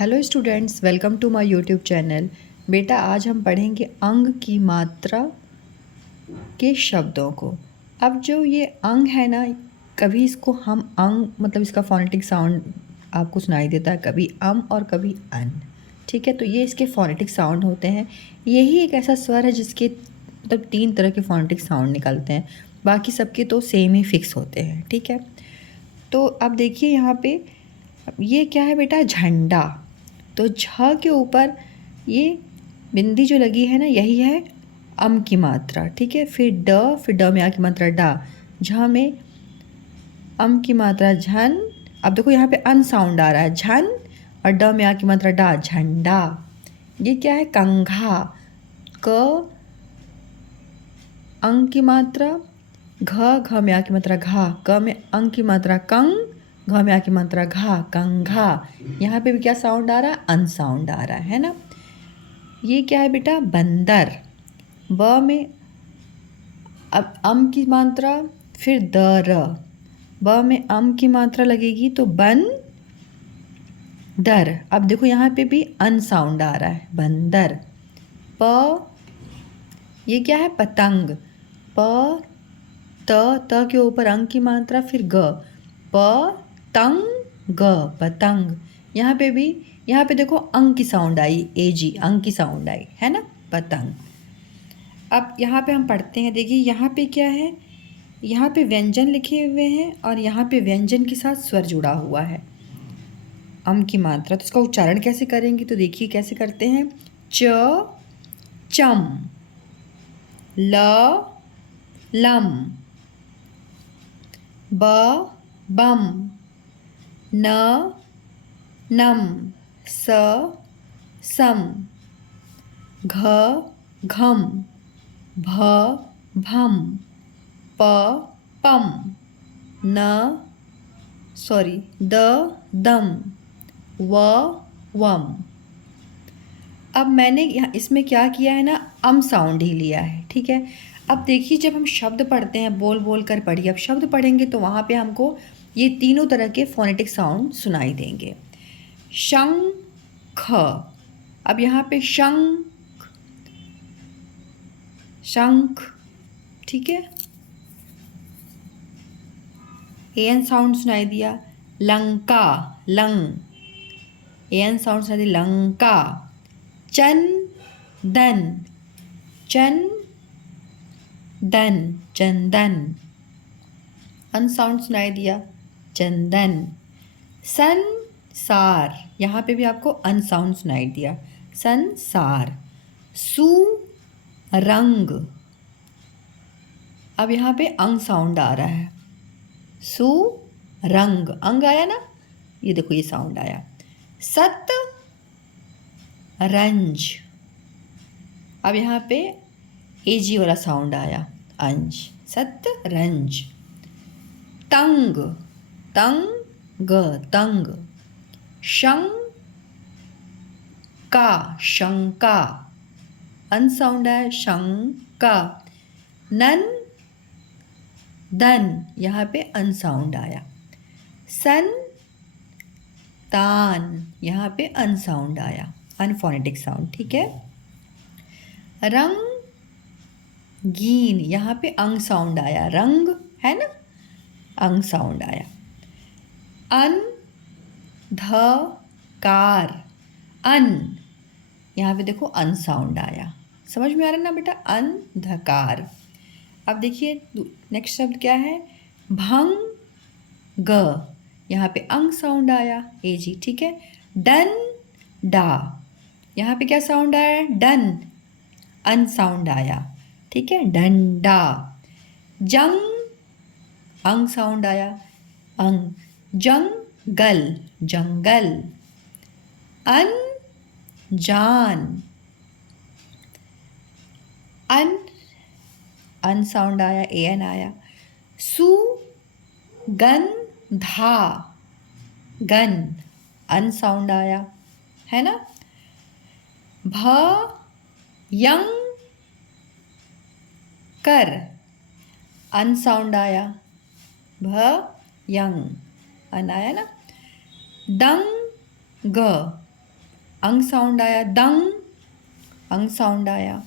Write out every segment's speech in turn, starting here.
Hello students, welcome to my YouTube channel. बेटा आज हम पढ़ेंगे अंग की मात्रा के शब्दों को। अब जो ये अंग है ना, कभी इसको हम अंग मतलब इसका फोनेटिक साउंड आपको सुनाई देता है, कभी और कभी अन। ठीक है, तो ये इसके फोनेटिक साउंड होते हैं। यही एक ऐसा स्वर है जिसके मतलब 3 तरह के फोनेटिक साउंड निकलते हैं, बाकी सबके तो सेम ही फिक्स होते हैं। ठीक है, तो अब देखिए यहाँ पे ये क्या है बेटा, झंडा। तो झ के ऊपर ये बिंदी जो लगी है ना, यही है अम की मात्रा। ठीक है, फिर ड में आ की मात्रा डा, झ में अम की मात्रा झन। अब देखो यहाँ पे अन साउंड आ रहा है, झन, और ड में आ की मात्रा डा, झंडा। ये क्या है, कंघा। क अंग की मात्रा, घ में आ की मात्रा घा, क में अंग की मात्रा कंग, घ में आ की मात्रा घा, कंघा। यहाँ पे भी क्या साउंड आ रहा है, अन साउंड आ रहा है ना। ये क्या है बेटा, बंदर। ब में अब अम की मात्रा, फिर द र, ब में अम की मात्रा लगेगी तो बन दर। अब देखो यहाँ पे भी अन साउंड आ रहा है, बंदर। प ये क्या है, पतंग। प त के ऊपर अंग की मात्रा, फिर ग, प तंग ग, पतंग। यहाँ पे देखो अंग की साउंड आई, ए जी, अंग की साउंड आई है ना, पतंग। अब यहाँ पे हम पढ़ते हैं, देखिए यहाँ पे क्या है, यहाँ पे व्यंजन लिखे हुए हैं और यहाँ पे व्यंजन के साथ स्वर जुड़ा हुआ है, अम की मात्रा। तो इसका उच्चारण कैसे करेंगे, तो देखिए कैसे करते हैं। च चम, ल लम, ब बम, न नम, स सम, घ घम, भ भम, प पम, द दम, व वम। अब मैंने यहाँ इसमें क्या किया है ना, अम साउंड ही लिया है। ठीक है, अब देखिए जब हम शब्द पढ़ते हैं, बोल बोल कर पढ़िए। अब शब्द पढ़ेंगे तो वहाँ पे हमको ये तीनों तरह के फोनेटिक साउंड सुनाई देंगे। शंख। अब यहाँ पे शंख, ठीक है, एन साउंड सुनाई दिया। लंका, लंग, एन साउंड सुनाई दिया, लंका। चंदन, चंदन, चंदन, अन साउंड सुनाई दिया, चंदन। संसार, यहाँ पे भी आपको अन साउंड सुनाई दिया, संसार। सुरंग, अब यहाँ पे अंग साउंड आ रहा है, सुरंग, अंग आया ना, ये देखो ये साउंड आया। सतरंज, अब यहाँ पे एजी वाला साउंड आया, अंज, सतरंज। तंग, तंग, तंग। शंका, शंका, अन साउंड आया, शंका। नन दन, यहाँ पे अन साउंड आया। सन तान, यहाँ पे अन साउंड आया, अनफोनेटिक साउंड। ठीक है, रंगीन, यहाँ पे अंग साउंड आया, रंग है ना, अंग साउंड आया। अंधकार, अन, यहाँ पे देखो अन साउंड आया, समझ में आ रहा है ना बेटा, अंधकार। अब देखिए नेक्स्ट शब्द क्या है, भंग, यहाँ पे अंग साउंड आया, ए जी। ठीक है, डन डा, यहाँ पे क्या साउंड आया, डन, अन साउंड आया। ठीक है, डंडा। जंग, अंग साउंड आया, अंग। जंगल, जंगल। अनजान, अन साउंड आया, ए एन आया। सुगंधा, गन, अन साउंड आया, है ना। भयंकर, अन साउंड आया, भयंग, अन आया ना। दंग, अंग साउंड आया। दंग, अंग साउंड आया।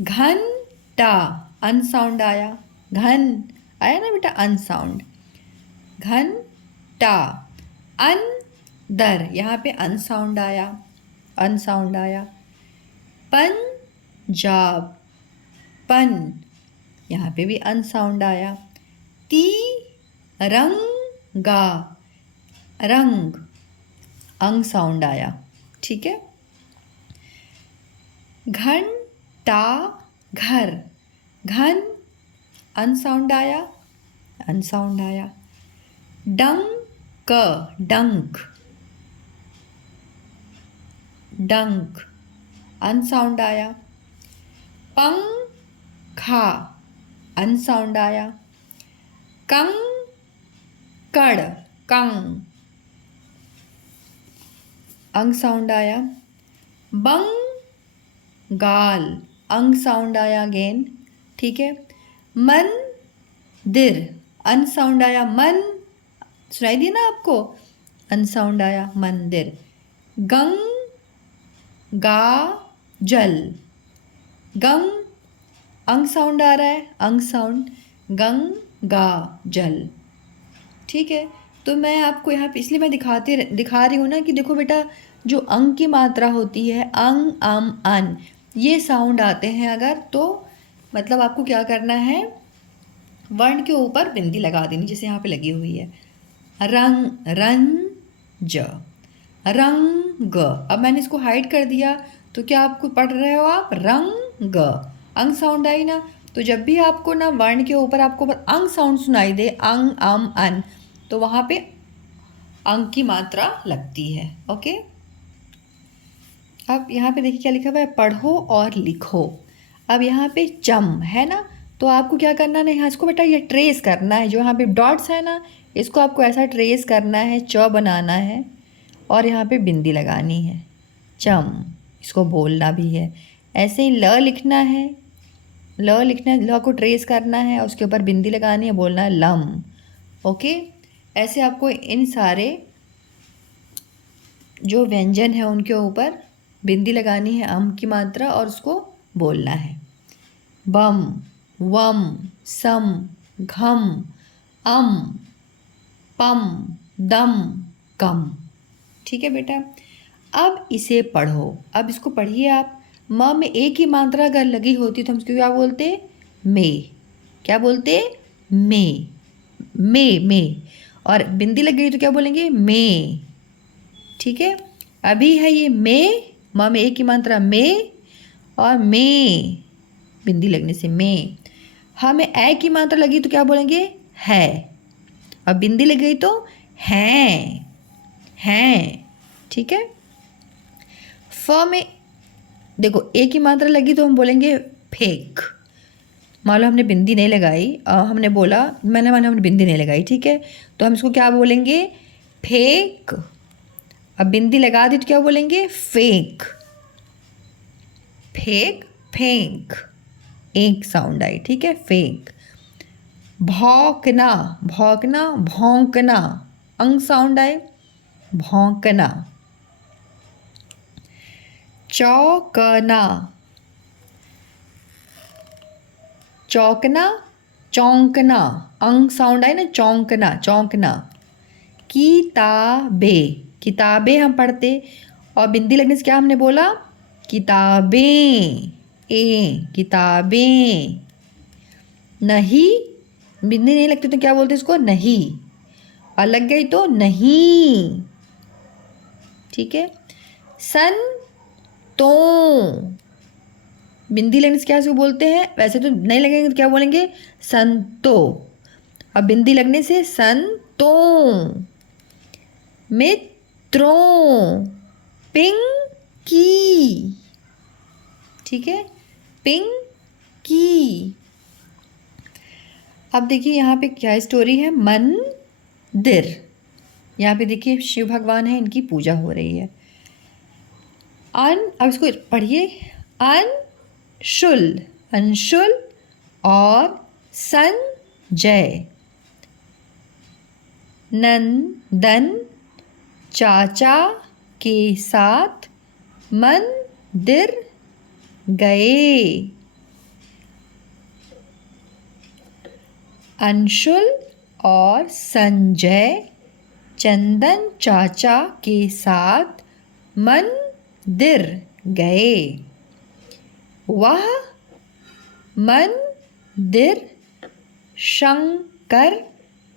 घंटा, अन साउंड आया। घन आया ना बेटा, अन साउंड। घंटा। अंदर, यहाँ पे अन साउंड आया, अन साउंड आया। पंजाब, पन, यहाँ पे भी अन साउंड आया। तिरंगा, रंग, अंग साउंड आया। ठीक है। घंटा घर, घन, अन साउंड आया, अन साउंड आया। डंक, डंक, डंक, अन साउंड आया। पंखा, अन साउंड आया। कंकड़, कंग, अंग साउंड आया। बंगाल, अंग साउंड आया अगेन। ठीक है। मंदिर, अन साउंड आया। मन, सुनाई दिया ना आपको, अन साउंड आया। मंदिर। गंगा जल, गंग, अंग साउंड आ रहा है, अंग साउंड। गंगा जल। ठीक है। तो मैं आपको यहाँ पे इसलिए मैं दिखा रही हूँ ना कि देखो बेटा, जो अंग की मात्रा होती है, अंग, अम, अन, ये साउंड आते हैं अगर, तो मतलब आपको क्या करना है, वर्ण के ऊपर बिंदी लगा देनी, जैसे यहाँ पे लगी हुई है। रंग, रंज, रंग। अब मैंने इसको हाइड कर दिया, तो क्या आपको पढ़ रहे हो आप, रंग, अंग साउंड आई ना। तो जब भी आपको ना वर्ण के ऊपर आपको अंग साउंड सुनाई दे, अंग, अम, अन, तो वहाँ पे अंग की मात्रा लगती है। ओके। अब यहाँ पे देखिए क्या लिखा हुआ है, पढ़ो और लिखो। अब यहाँ पे चम है ना, तो आपको क्या करना है, यहाँ इसको बेटा ये ट्रेस करना है, जो यहाँ पे डॉट्स है ना, इसको आपको ऐसा ट्रेस करना है, च बनाना है और यहाँ पे बिंदी लगानी है। चम, इसको बोलना भी है। ऐसे ही ल लिखना है, ल लिखना है, ल को ट्रेस करना है और उसके ऊपर बिंदी लगानी है, बोलना है लम। ओके। ऐसे आपको इन सारे जो व्यंजन है उनके ऊपर बिंदी लगानी है, अम की मात्रा, और उसको बोलना है। बम, वम, सम, घम, अम, पम, दम, कम। ठीक है बेटा। अब इसे पढ़ो, अब इसको पढ़िए आप। म में एक ही मात्रा अगर लगी होती तो हम इसको क्या बोलते, में। क्या बोलते, में, में। और बिंदी लग गई तो क्या बोलेंगे, में। ठीक है। अभी है ये में, म में एक ही मात्रा में, और में बिंदी लगने से में। हमें ए की मात्रा लगी तो क्या बोलेंगे, है। अब बिंदी लग गई तो हैं, हैं। ठीक है। फ में देखो ए की मात्रा लगी तो हम बोलेंगे फेंक। मान लो हमने बिंदी नहीं लगाई, हमने बोला, मैंने मान लो हमने बिंदी नहीं लगाई, ठीक है, तो हम इसको क्या बोलेंगे, फेंक। अब बिंदी लगा दी तो क्या बोलेंगे, फेंक। फेंक, फेंक, एक साउंड आई। ठीक है। फेंक। भौंकना, भौंकना, भौंकना, अंग साउंड आए, भौंकना। चौकना, चौकना, चौंकना, अंग साउंड आए ना, चौंकना, चौंकना। किताबें, किताबें हम पढ़ते, और बिंदी लगने से क्या हमने बोला, किताबें, ए, किताबें। नहीं, बिंदी नहीं लगती तो क्या बोलते इसको, नहीं, और लग गई तो नहीं। ठीक है। सन, तो, बिंदी लगने से क्या इसको बोलते हैं, वैसे तो नहीं लगेंगे तो क्या बोलेंगे, संतो। अब बिंदी लगने से संतों। मित्रों, पिंकी। ठीक है। पिंकी। अब देखिए यहाँ पे क्या स्टोरी है, मंदिर। यहाँ पे देखिए शिव भगवान है, इनकी पूजा हो रही है। अब इसको पढ़िए, अंशुल, अंशुल और संजय। नंदन चाचा के साथ मंदिर गए। अंशुल और संजय चंदन चाचा के साथ मंदिर गए। वह मंदिर शंकर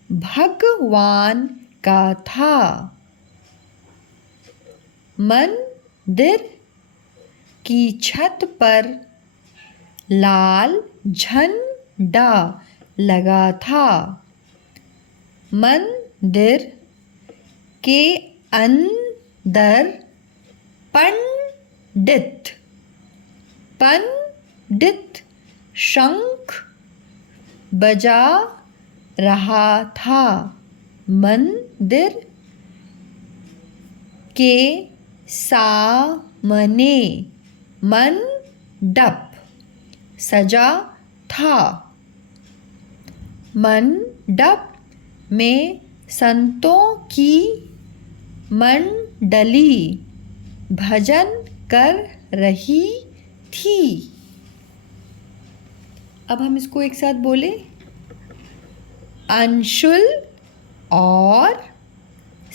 भगवान का था। मंदिर की छत पर लाल झंडा लगा था। मंदिर के अंदर पंडित शंख बजा रहा था। मंदिर के सामने मंडप सजा था। मंडप में संतों की मंडली भजन कर रही थी। अब हम इसको एक साथ बोले। अंशुल और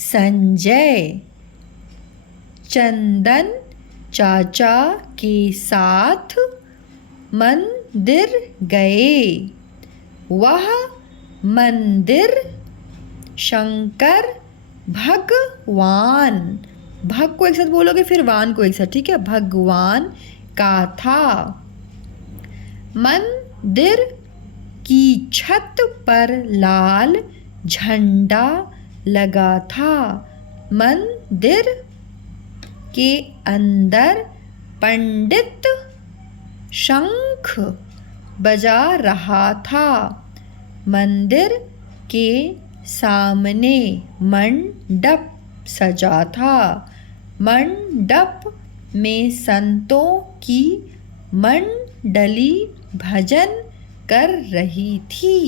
संजय चंदन चाचा के साथ मंदिर गए। वह मंदिर शंकर भगवान, भग को एक साथ बोलोगे फिर वान को एक साथ, ठीक है, भगवान का था। मंदिर की छत पर लाल झंडा लगा था। मंदिर के अंदर पंडित शंख बजा रहा था। मंदिर के सामने मंडप सजा था। मंडप में संतों की मंडली भजन कर रही थी।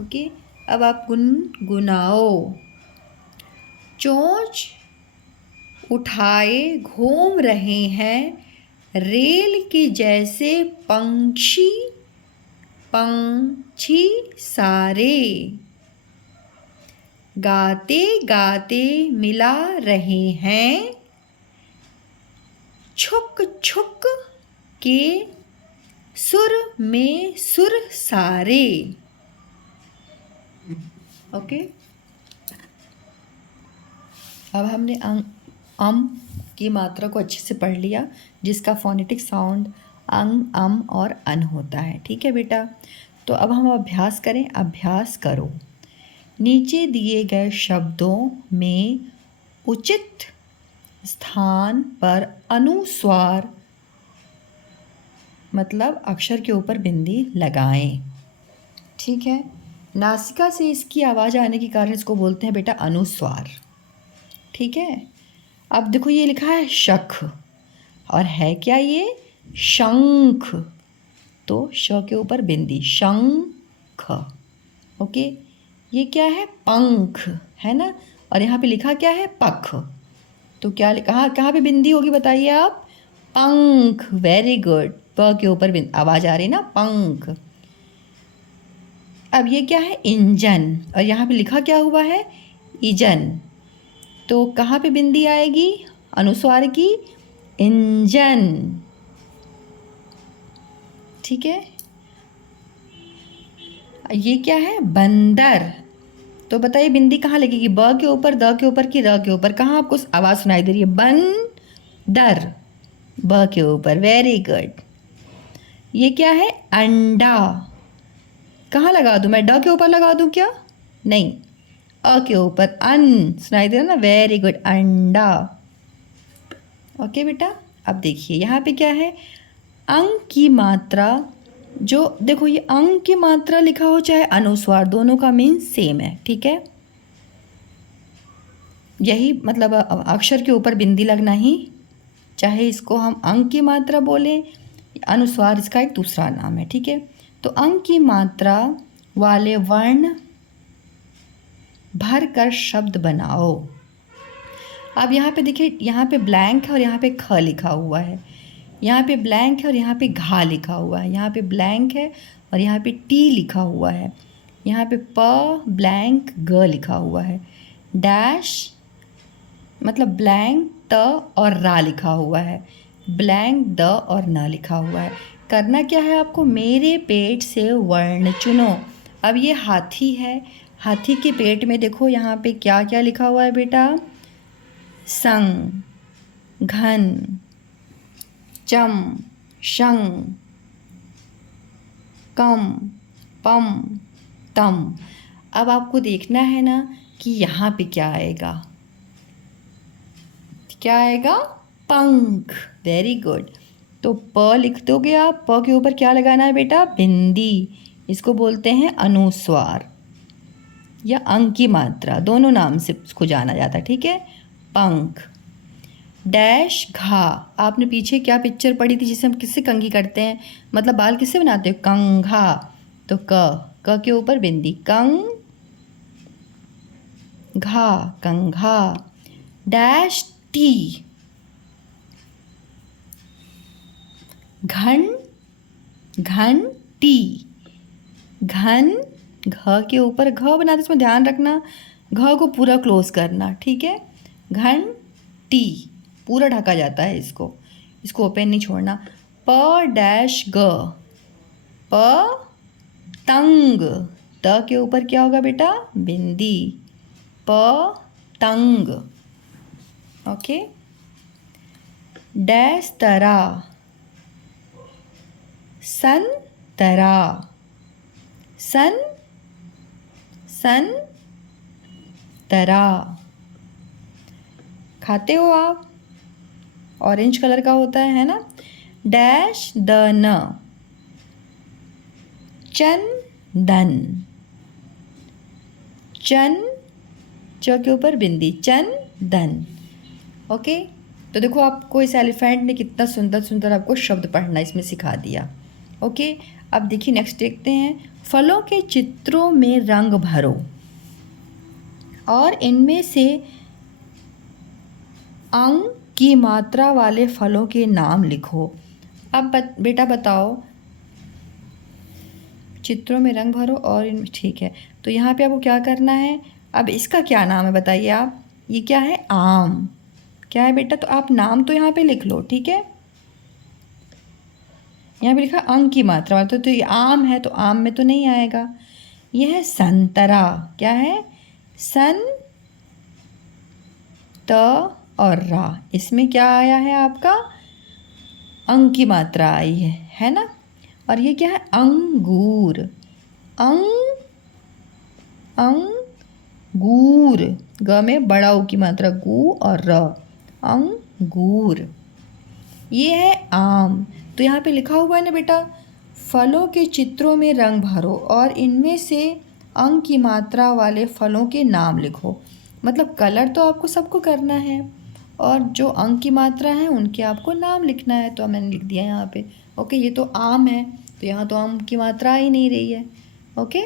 ओके, अब आप गुनगुनाओ। चोंच उठाए घूम रहे हैं रेल के जैसे पंछी सारे। गाते गाते मिला रहे हैं छुक छुक के सुर में सुर सारे। ओके, अब हमने अम की मात्रा को अच्छे से पढ़ लिया, जिसका फोनेटिक साउंड अंग, अम और अन होता है। ठीक है बेटा, तो अब हम अभ्यास करें। अभ्यास करो। नीचे दिए गए शब्दों में उचित स्थान पर अनुस्वार मतलब अक्षर के ऊपर बिंदी लगाएं। ठीक है, नासिका से इसकी आवाज़ आने के कारण इसको बोलते हैं बेटा अनुस्वार। ठीक है, अब देखो ये लिखा है शख और है क्या ये शंख, तो श के ऊपर बिंदी शंख। ओके, ये क्या है पंख है ना, और यहाँ पे लिखा क्या है पख, तो क्या कहाँ पे बिंदी होगी बताइए आप, पंख। वेरी गुड, प के ऊपर आवाज़ आ रही ना पंख। अब ये क्या है इंजन, और यहाँ पे लिखा क्या हुआ है इजन, तो कहाँ पे बिंदी आएगी अनुस्वार की, इंजन। ठीक है, ये क्या है बंदर, तो बताइए बिंदी कहाँ लगेगी, ब के ऊपर, द के ऊपर कि र के ऊपर, कहाँ आपको आवाज़ सुनाई दे रही है, बंदर, ब के ऊपर। Very good. ये क्या है अंडा, कहाँ लगा दूँ मैं, ड के ऊपर लगा दूँ क्या, नहीं, अ के ऊपर, अन सुनाई दे रहा ना, वेरी गुड अंडा। ओके बेटा, अब देखिए यहाँ पे क्या है अंग की मात्रा, जो देखो ये अंग की मात्रा लिखा हो चाहे अनुस्वार, दोनों का मीन सेम है। ठीक है, यही मतलब अक्षर के ऊपर बिंदी लगना ही, चाहे इसको हम अंग की मात्रा बोलें, अनुस्वार इसका एक दूसरा नाम है। ठीक है, तो अंग की मात्रा वाले वर्ण भर कर शब्द बनाओ। अब यहाँ पे देखिए, यहाँ पे ब्लैंक है और यहाँ पे ख लिखा हुआ है, यहाँ पे ब्लैंक है और यहाँ पे घा लिखा हुआ है, यहाँ पे ब्लैंक है और यहाँ पे टी लिखा हुआ है, यहाँ पे प ब्लैंक ग लिखा हुआ है, डैश मतलब ब्लैंक त और रा लिखा हुआ है, ब्लैंक द और न लिखा हुआ है। करना क्या है आपको, मेरे पेट से वर्ण चुनो। अब ये हाथी है, हाथी के पेट में देखो यहाँ पे क्या क्या लिखा हुआ है बेटा, संग, घन, चम, शंग, कम, पम, तम। अब आपको देखना है ना कि यहाँ पे क्या आएगा, क्या आएगा, पंख। Very good. तो प लिख दोगे आप, प के ऊपर क्या लगाना है बेटा, बिंदी। इसको बोलते हैं अनुस्वार या अंग की मात्रा, दोनों नाम से इसको जाना जाता है, ठीक है। पंख। डैश घा, आपने पीछे क्या पिक्चर पढ़ी थी जिसे हम किससे कंघी करते हैं, मतलब बाल किससे बनाते हो, कंघा। तो क के ऊपर बिंदी, कंग घा, कंघा। डैश टी, घन, घन टी, घन, घ के ऊपर घ बनाते, इसमें ध्यान रखना घ को पूरा क्लोज करना, ठीक है। घन टी पूरा ढका जाता है, इसको ओपन नहीं छोड़ना। प डैश ग, प तंग, त के ऊपर क्या होगा बेटा, बिंदी, प तंग। ओके। डैश तरा, सन तरा, सन, सन तरा। खाते हो आप, ऑरेंज कलर का होता है ना। डैश दन, चंदन, चन, च के ऊपर बिंदी, चंदन। ओके। तो देखो आपको इस एलिफेंट ने कितना सुंदर सुंदर आपको शब्द पढ़ना इसमें सिखा दिया। ओके। अब देखिए नेक्स्ट देखते हैं, फलों के चित्रों में रंग भरो और इनमें से अंग की मात्रा वाले फलों के नाम लिखो। अब बेटा बताओ, चित्रों में रंग भरो और इन, ठीक है। तो यहाँ पे आपको क्या करना है, अब इसका क्या नाम है बताइए आप, ये क्या है, आम। क्या है बेटा, तो आप नाम तो यहाँ पे लिख लो, ठीक है। यहाँ पे लिखा अंग की मात्रा वाला, तो ये आम है, तो आम में तो नहीं आएगा। यह है संतरा, क्या है, सन त और रा, इसमें क्या आया है आपका, अंग की मात्रा आई है ना। और ये क्या है, अंगूर, अंग, अंगूर, ग में बड़ा ऊ की मात्रा, गू और र, अंगूर। ये है आम। तो यहाँ पे लिखा हुआ है ना बेटा, फलों के चित्रों में रंग भरो और इनमें से अंग की मात्रा वाले फलों के नाम लिखो। मतलब कलर तो आपको सबको करना है और जो अंग की मात्रा है उनके आपको नाम लिखना है। तो मैंने लिख दिया यहाँ पे। ओके, ये तो आम है, तो यहाँ तो आम की मात्रा आ ही नहीं रही है। ओके।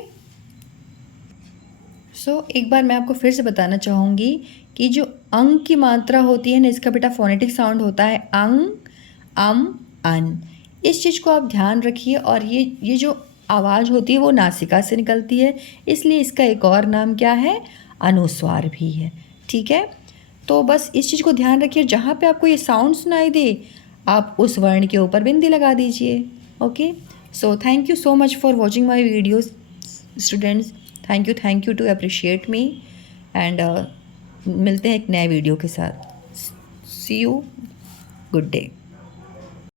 एक बार मैं आपको फिर से बताना चाहूँगी कि जो अंग की मात्रा होती है ना, इसका बेटा फोनेटिक साउंड होता है अंग, अम, अन। इस चीज़ को आप ध्यान रखिए। और ये जो आवाज़ होती है वो नासिका से निकलती है, इसलिए इसका एक और नाम क्या है, अनुस्वार भी है। ठीक है, तो बस इस चीज़ को ध्यान रखिए, जहाँ पे आपको ये साउंड सुनाई दे आप उस वर्ण के ऊपर बिंदी लगा दीजिए। Okay, so thank you so much for watching my videos students. Thank you to appreciate me and मिलते हैं एक नए वीडियो के साथ। See you, good day.